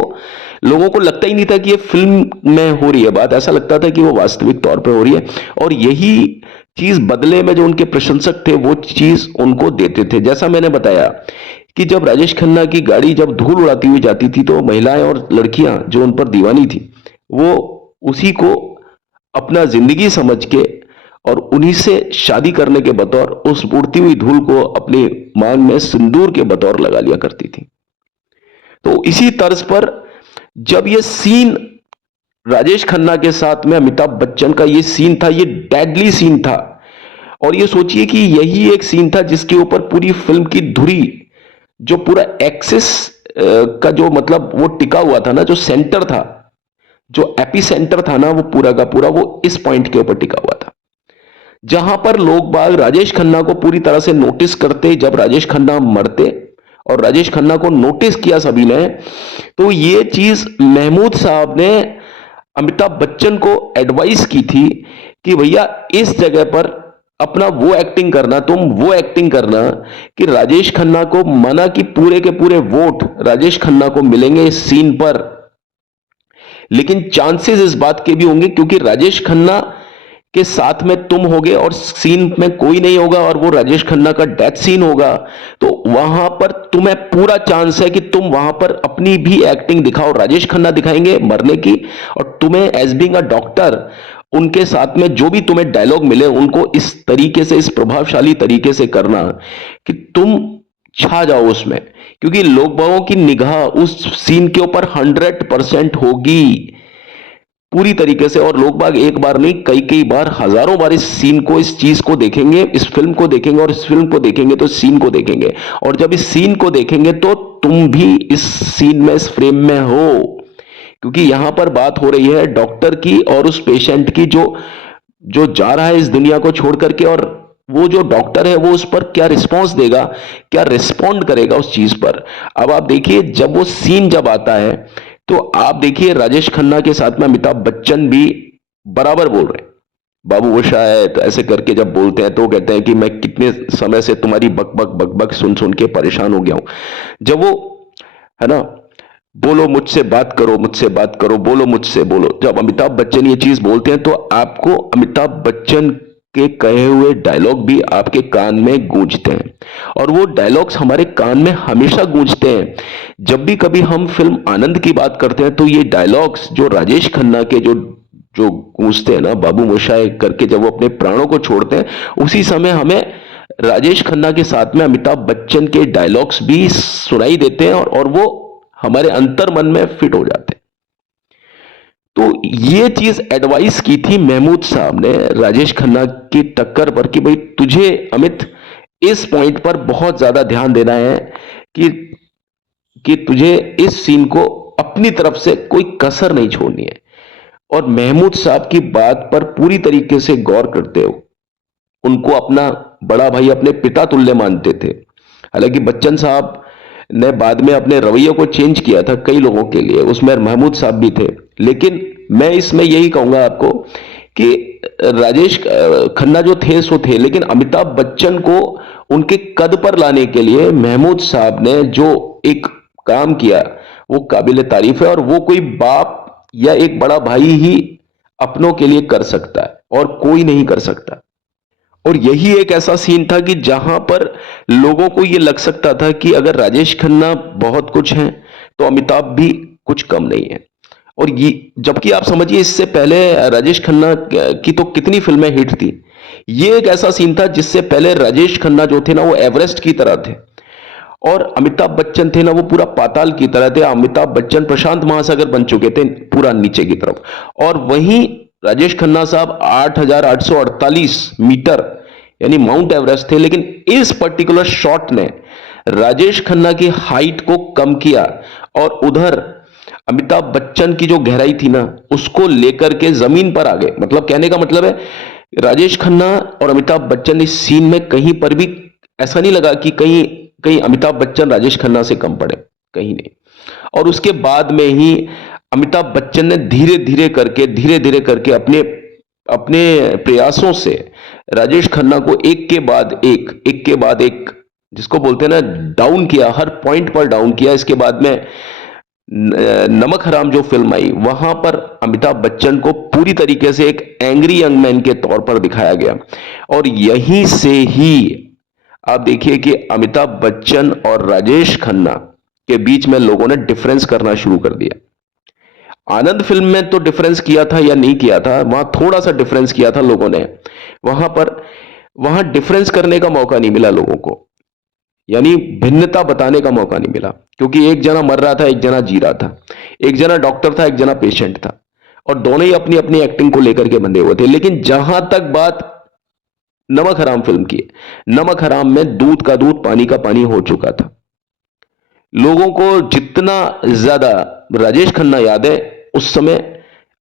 लोगों को लगता ही नहीं था कि ये फिल्म में हो रही है बात, ऐसा लगता था कि वो वास्तविक तौर पे हो रही है। और यही चीज बदले में जो उनके प्रशंसक थे वो चीज उनको देते थे। जैसा मैंने बताया कि जब राजेश खन्ना की गाड़ी जब धूल उड़ाती हुई जाती थी तो महिलाएं और लड़कियां जो उन पर दीवानी थी वो उसी को अपना जिंदगी समझ के और उन्हीं से शादी करने के बतौर उस उड़ती हुई धूल को अपनी मांग में सिंदूर के बतौर लगा लिया करती थी। तो इसी तर्ज पर जब ये सीन राजेश खन्ना के साथ में अमिताभ बच्चन का ये सीन था, ये डेडली सीन था। और ये सोचिए कि यही एक सीन था जिसके ऊपर पूरी फिल्म की धुरी, जो पूरा एक्सिस का जो मतलब वो टिका हुआ था ना, जो सेंटर था, जो एपी सेंटर था ना, वो पूरा का पूरा वो इस पॉइंट के ऊपर टिका हुआ था, जहां पर लोग बाग राजेश खन्ना को पूरी तरह से नोटिस करते। जब राजेश खन्ना मरते और राजेश खन्ना को नोटिस किया सभी ने, तो ये चीज महमूद साहब ने अमिताभ बच्चन को एडवाइस की थी कि भैया इस जगह पर अपना वो एक्टिंग करना, तुम वो एक्टिंग करना कि राजेश खन्ना को माना कि पूरे के पूरे वोट राजेश खन्ना को मिलेंगे इस सीन पर। लेकिन चांसेस इस बात के भी होंगे क्योंकि राजेश खन्ना के साथ में तुम होगे और सीन में कोई नहीं होगा और वो राजेश खन्ना का डेथ सीन होगा, तो वहां पर तुम्हें पूरा चांस है कि तुम वहां पर अपनी भी एक्टिंग दिखाओ। राजेश खन्ना दिखाएंगे मरने की, और तुम्हें एज बीइंग अ डॉक्टर उनके साथ में जो भी तुम्हें डायलॉग मिले उनको इस तरीके से, इस प्रभावशाली तरीके से करना कि तुम छा जाओ उसमें, क्योंकि लोग बागों की निगाह उस सीन के ऊपर 100% होगी पूरी तरीके से। और लोग बाग एक बार नहीं, कई कई बार, हजारों बार इस सीन को, इस चीज को देखेंगे, इस फिल्म को देखेंगे, और इस फिल्म को देखेंगे तो सीन को देखेंगे। और जब इस सीन को देखेंगे तो तुम भी इस सीन में, इस फ्रेम में हो, क्योंकि यहां पर बात हो रही है डॉक्टर की और उस पेशेंट की, जो जो जा रहा है इस दुनिया को छोड़ करके, और वो जो डॉक्टर है वो उस पर क्या रिस्पॉन्स देगा, क्या रिस्पॉन्ड करेगा उस चीज पर। अब आप देखिए जब वो सीन जब आता है तो आप देखिए राजेश खन्ना के साथ में अमिताभ बच्चन भी बराबर बोल रहे हैं। बाबू वो शायद ऐसे करके जब बोलते हैं तो कहते हैं कि मैं कितने समय से तुम्हारी बक बक बक बक सुन सुन के परेशान हो गया हूं। जब वो, है ना, बोलो मुझसे बात करो, मुझसे बात करो, बोलो मुझसे बोलो, जब अमिताभ बच्चन ये चीज बोलते हैं तो आपको अमिताभ बच्चन के कहे हुए डायलॉग भी आपके कान में गूंजते हैं। और वो डायलॉग्स हमारे कान में हमेशा गूंजते हैं। जब भी कभी हम फिल्म आनंद की बात करते हैं तो ये डायलॉग्स जो राजेश खन्ना के जो जो गूंजते हैं ना, बाबू मोशाय करके जब वो अपने प्राणों को छोड़ते हैं, उसी समय हमें राजेश खन्ना के साथ में अमिताभ बच्चन के डायलॉग्स भी सुनाई देते हैं, और वो हमारे अंतर मन में फिट हो जाते हैं। तो ये चीज एडवाइस की थी महमूद साहब ने राजेश खन्ना की टक्कर पर कि भाई तुझे अमित इस पॉइंट पर बहुत ज्यादा ध्यान देना है कि तुझे इस सीन को अपनी तरफ से कोई कसर नहीं छोड़नी है। और महमूद साहब की बात पर पूरी तरीके से गौर करते हो, उनको अपना बड़ा भाई, अपने पिता तुल्य मानते थे। हालांकि बच्चन साहब ने बाद में अपने रवैये को चेंज किया था कई लोगों के लिए, उसमें महमूद साहब भी थे। लेकिन मैं इसमें यही कहूंगा आपको कि राजेश खन्ना जो थे सो थे, लेकिन अमिताभ बच्चन को उनके कद पर लाने के लिए महमूद साहब ने जो एक काम किया वो काबिल तारीफ है। और वो कोई बाप या एक बड़ा भाई ही अपनों के लिए कर सकता है और कोई नहीं कर सकता। और यही एक ऐसा सीन था कि जहां पर लोगों को यह लग सकता था कि अगर राजेश खन्ना बहुत कुछ हैं तो अमिताभ भी कुछ कम नहीं है। और ये, जबकि आप समझिए इससे पहले राजेश खन्ना की तो कितनी फिल्में हिट थी। ये एक ऐसा सीन था जिससे पहले राजेश खन्ना जो थे ना वो एवरेस्ट की तरह थे, और अमिताभ बच्चन थे ना वो पूरा पाताल की तरह थे। अमिताभ बच्चन प्रशांत महासागर बन चुके थे पूरा नीचे की तरफ, और वहीं राजेश खन्ना साहब 8,848 मीटर यानी माउंट एवरेस्ट थे। लेकिन इस पर्टिकुलर शॉट ने राजेश खन्ना की हाइट को कम किया, और उधर अमिताभ बच्चन की जो गहराई थी ना उसको लेकर के जमीन पर आ गए। मतलब कहने का मतलब है राजेश खन्ना और अमिताभ बच्चन इस सीन में कहीं पर भी ऐसा नहीं लगा कि कहीं कहीं अमिताभ बच्चन राजेश खन्ना से कम पड़े, कहीं नहीं। और उसके बाद में ही अमिताभ बच्चन ने धीरे धीरे करके अपने अपने प्रयासों से राजेश खन्ना को एक के बाद एक के बाद एक, जिसको बोलते हैं ना, डाउन किया, हर पॉइंट पर डाउन किया। इसके बाद में नमक हराम जो फिल्म आई वहां पर अमिताभ बच्चन को पूरी तरीके से एक एंग्री यंग मैन के तौर पर दिखाया गया। और यहीं से ही आप देखिए कि अमिताभ बच्चन और राजेश खन्ना के बीच में लोगों ने डिफरेंस करना शुरू कर दिया। आनंद फिल्म में तो डिफरेंस किया था या नहीं किया था, वहां थोड़ा सा डिफरेंस किया था लोगों ने, वहां डिफरेंस करने का मौका नहीं मिला लोगों को, यानी भिन्नता बताने का मौका नहीं मिला, क्योंकि एक जना मर रहा था, एक जना जी रहा था, एक जना डॉक्टर था, एक जना पेशेंट था। और दोनों ही अपनी अपनी एक्टिंग को लेकर के बंधे हुए थे। लेकिन जहां तक बात नमक हराम फिल्म की है, नमक हराम में दूध का दूध पानी का पानी हो चुका था। लोगों को जितना ज्यादा राजेश खन्ना याद है, उस समय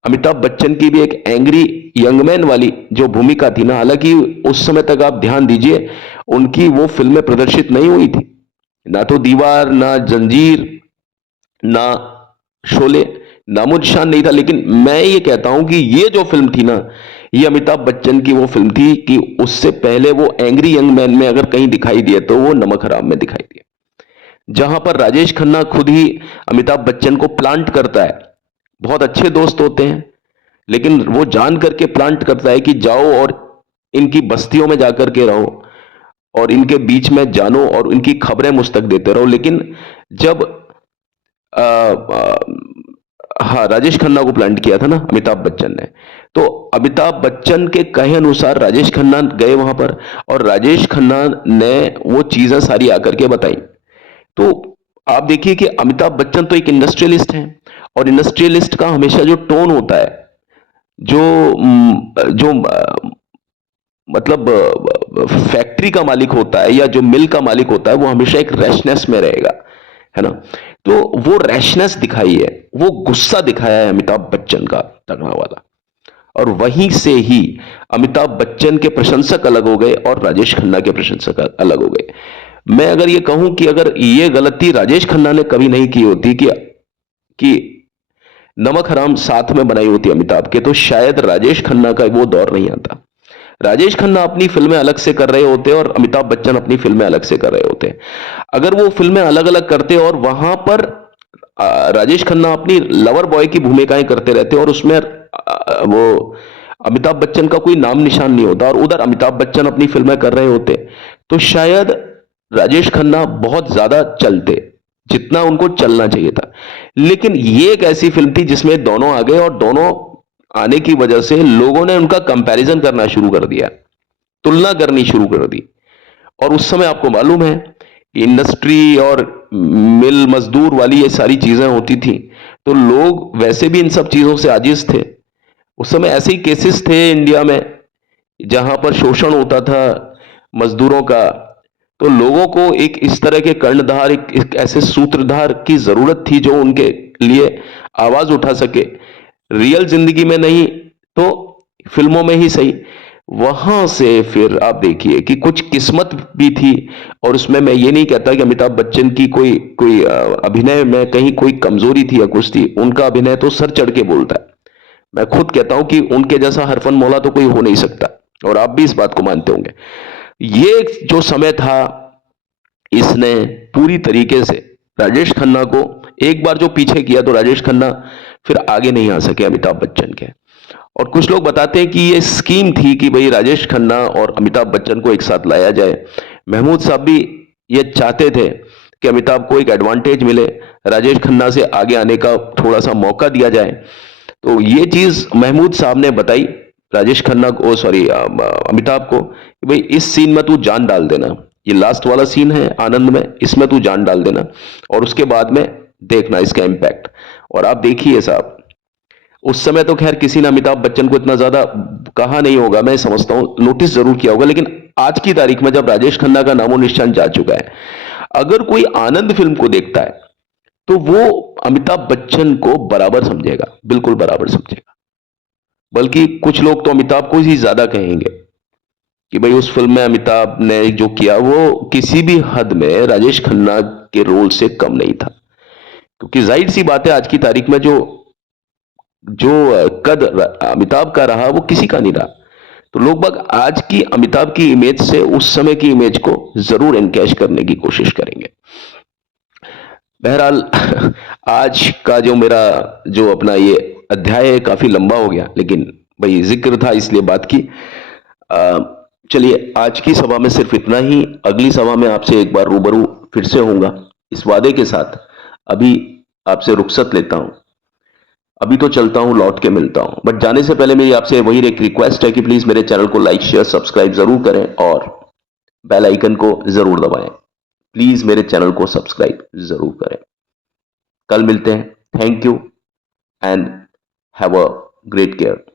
अमिताभ बच्चन की भी एक एंग्री यंगमैन वाली जो भूमिका थी ना, हालांकि उस समय तक आप ध्यान दीजिए उनकी वो फिल्में प्रदर्शित नहीं हुई थी, ना तो दीवार, ना जंजीर, ना शोले, नामो निशान नहीं था। लेकिन मैं ये कहता हूं कि ये जो फिल्म थी ना, ये अमिताभ बच्चन की वो फिल्म थी कि उससे पहले वो एंग्री यंग मैन में अगर कहीं दिखाई दिए तो वो नमक हराम में दिखाई दिए, जहां पर राजेश खन्ना खुद ही अमिताभ बच्चन को प्लांट करता है। बहुत अच्छे दोस्त होते हैं, लेकिन वो जान करके प्लांट करता है कि जाओ और इनकी बस्तियों में जाकर के रहो और इनके बीच में जानो और इनकी खबरें मुझ तक देते रहो। लेकिन जब आ, आ, हाँ, राजेश खन्ना को प्लांट किया था ना अमिताभ बच्चन ने, तो अमिताभ बच्चन के कहे अनुसार राजेश खन्ना गए वहां पर और राजेश खन्ना ने वो चीजें सारी आकर के बताई। तो आप देखिए कि अमिताभ बच्चन तो एक इंडस्ट्रियलिस्ट हैं, और इंडस्ट्रियलिस्ट का हमेशा जो टोन होता है, जो जो मतलब फैक्ट्री का मालिक होता है या जो मिल का मालिक होता है, वो हमेशा एक रैशनेस में रहेगा, है ना। तो वो रैशनेस दिखाई है, वो गुस्सा दिखाया है अमिताभ बच्चन का तगड़ा वाला, और वहीं से ही अमिताभ बच्चन के प्रशंसक अलग हो गए और राजेश खन्ना के प्रशंसक अलग हो गए। मैं अगर ये कहूं कि अगर ये गलती राजेश खन्ना ने कभी नहीं की होती कि नमक हराम साथ में बनाई होती अमिताभ के, तो शायद राजेश खन्ना का वो दौर नहीं आता। राजेश खन्ना अपनी फिल्में अलग से कर रहे होते और अमिताभ बच्चन अपनी फिल्में अलग से कर रहे होते। अगर वो फिल्में अलग अलग करते और वहां पर राजेश खन्ना अपनी लवर बॉय की भूमिकाएं करते रहते और उसमें वो अमिताभ बच्चन का कोई नाम निशान नहीं होता, और उधर अमिताभ बच्चन अपनी फिल्में कर रहे होते, तो शायद राजेश खन्ना बहुत ज्यादा चलते, जितना उनको चलना चाहिए था। लेकिन ये एक ऐसी फिल्म थी जिसमें दोनों आ गए, और दोनों आने की वजह से लोगों ने उनका कंपैरिजन करना शुरू कर दिया, तुलना करनी शुरू कर दी। और उस समय आपको मालूम है इंडस्ट्री और मिल मजदूर वाली ये सारी चीजें होती थी, तो लोग वैसे भी इन सब चीजों से आजिज थे। उस समय ऐसे ही केसेस थे इंडिया में जहां पर शोषण होता था मजदूरों का, तो लोगों को एक इस तरह के कर्णधार, एक ऐसे सूत्रधार की जरूरत थी जो उनके लिए आवाज उठा सके, रियल जिंदगी में नहीं तो फिल्मों में ही सही। वहां से फिर आप देखिए कि कुछ किस्मत भी थी, और उसमें मैं ये नहीं कहता कि अमिताभ बच्चन की कोई कोई अभिनय में कहीं कोई कमजोरी थी या कुछ थी, उनका अभिनय तो सर चढ़ के बोलता है। मैं खुद कहता हूं कि उनके जैसा हरफन मौला तो कोई हो नहीं सकता, और आप भी इस बात को मानते होंगे। ये जो समय था, इसने पूरी तरीके से राजेश खन्ना को एक बार जो पीछे किया, तो राजेश खन्ना फिर आगे नहीं आ सके अमिताभ बच्चन के। और कुछ लोग बताते हैं कि ये स्कीम थी कि भाई राजेश खन्ना और अमिताभ बच्चन को एक साथ लाया जाए। महमूद साहब भी ये चाहते थे कि अमिताभ को एक एडवांटेज मिले, राजेश खन्ना से आगे आने का थोड़ा सा मौका दिया जाए। तो ये चीज महमूद साहब ने बताई राजेश खन्ना को, सॉरी अमिताभ को, कि भाई इस सीन में तू जान डाल देना, ये लास्ट वाला सीन है आनंद में, इसमें तू जान डाल देना और उसके बाद में देखना इसका इंपैक्ट। और आप देखिए साहब, उस समय तो खैर किसी ने अमिताभ बच्चन को इतना ज्यादा कहा नहीं होगा, मैं समझता हूं नोटिस जरूर किया होगा, लेकिन आज की तारीख में जब राजेश खन्ना का नामो निशान जा चुका है, अगर कोई आनंद फिल्म को देखता है तो वो अमिताभ बच्चन को बराबर समझेगा, बिल्कुल बराबर समझेगा। बल्कि कुछ लोग तो अमिताभ को ही ज्यादा कहेंगे कि भाई उस फिल्म में अमिताभ ने जो किया वो किसी भी हद में राजेश खन्ना के रोल से कम नहीं था। क्योंकि जाहिर सी बात है आज की तारीख में जो जो कद अमिताभ का रहा वो किसी का नहीं रहा, तो लोग बाग आज की अमिताभ की इमेज से उस समय की इमेज को जरूर एनकैश करने की कोशिश करेंगे। बहरहाल आज का जो मेरा जो अपना ये अध्याय है काफी लंबा हो गया, लेकिन भाई जिक्र था इसलिए बात की। चलिए आज की सभा में सिर्फ इतना ही, अगली सभा में आपसे एक बार रूबरू फिर से होऊंगा इस वादे के साथ। अभी आपसे रुखसत लेता हूं, अभी तो चलता हूं, लौट के मिलता हूं, बट जाने से पहले मेरी आपसे वही एक रिक्वेस्ट है कि प्लीज मेरे चैनल को लाइक शेयर सब्सक्राइब जरूर करें और बेल आइकन को जरूर दबाएं। प्लीज मेरे चैनल को सब्सक्राइब जरूर करें। कल मिलते हैं। Thank you and have a great care.